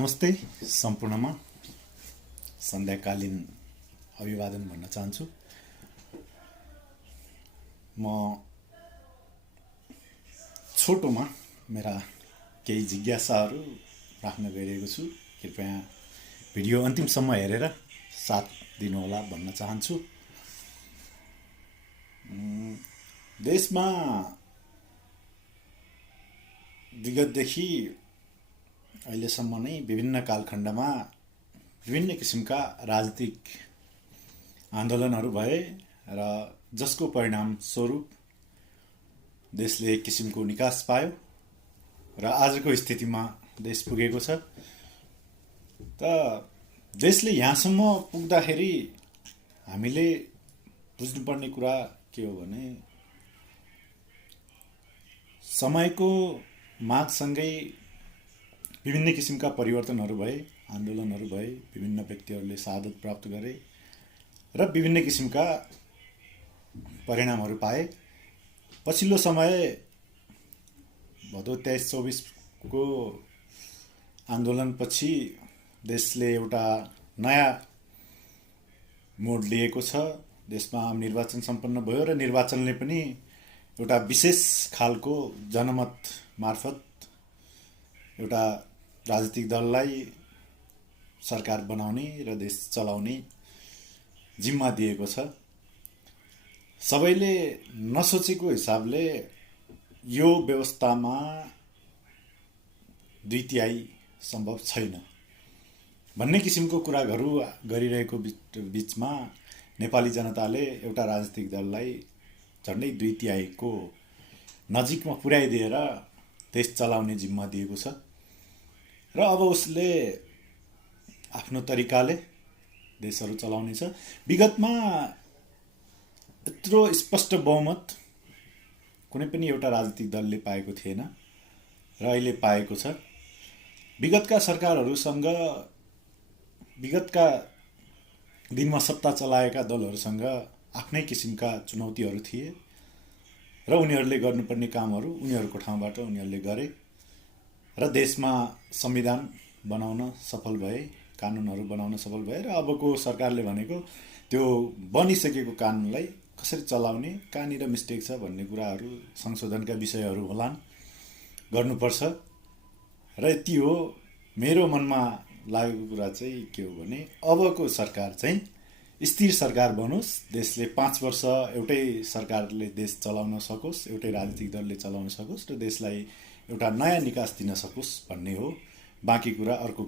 नमस्ते सम्पूर्णमा सन्ध्याकालीन अभिवादन भन्न चाहन्छु। म छोटोमा मेरा केही जिज्ञासाहरू राख्न गइरहेको छु। कृपया भिडियो अन्तिमसम्म हेरेर साथ दिनुहोला भन्न चाहन्छु। देशमा विगतदेखि अहिलेसम्म नै विभिन्न कालखण्डमा विभिन्न किसिमका राजनीतिक आन्दोलनहरू भए र जसको परिणाम स्वरूप देशले एक किसिमको निकास पायो र आजको स्थितिमा देश पुगेको छ। त देशले यहाँसम्म पुग्दाखेरि हामीले बुझ्नुपर्ने कुरा के हो भने समयको मागसँगै विभिन्न किसिमका परिवर्तनहरू भए, आन्दोलनहरू भए, विभिन्न व्यक्तिहरूले शहादत प्राप्त गरे र विभिन्न किसिमका परिणामहरू पाए। पछिल्लो समय भदौ 23-24 को आन्दोलनपछि देशले एउटा नयाँ मोड लिएको छ। देशमा आम निर्वाचन सम्पन्न भयो र निर्वाचनले पनि एउटा विशेष खालको जनमत मार्फत एउटा राजनीतिक दललाई सरकार बनाउने र देश चलाउने जिम्मा दिएको छ। सबैले नसोचेको हिसाबले यो व्यवस्थामा 2/3 सम्भव छैन भन्ने किसिमको कुराहरू गरिरहेको बीचमा नेपाली जनताले एउटा राजनीतिक दललाई झन्डै 2/3 को नजिकमा पुर्याइदिएर देश चलाउने जिम्मा दिएको छ र अब उसले आफ्नो तरिकाले देशहरू चलाउनेछ। विगतमा यत्रो स्पष्ट बहुमत कुनै पनि एउटा राजनीतिक दलले पाएको थिएन र अहिले पाएको छ। विगतका सरकारहरूसँग, विगतका दिनमा सत्ता चलाएका दलहरूसँग आफ्नै किसिमका चुनौतीहरू थिए र उनीहरूले गर्नुपर्ने कामहरू उनीहरूको ठाउँबाट उनीहरूले गरे र देशमा संविधान बनाउन सफल भए, कानुनहरू बनाउन सफल भए र अबको सरकारले भनेको त्यो बनिसकेको कानुनलाई कसरी चलाउने, कहाँनिर मिस्टेक छ भन्ने कुराहरू संशोधनका विषयहरू होलान्, गर्नुपर्छ र यति हो। मेरो मनमा लागेको कुरा चाहिँ के हो भने अबको सरकार चाहिँ स्थिर सरकार बनोस्, देशले 5 वर्ष एउटै सरकारले देश चलाउन सकोस्, एउटै राजनीतिक दलले चलाउन सकोस् र देशलाई एउटा नयाँ निकास दिन सकोस् भन्ने हो। बाँकी कुरा अर्को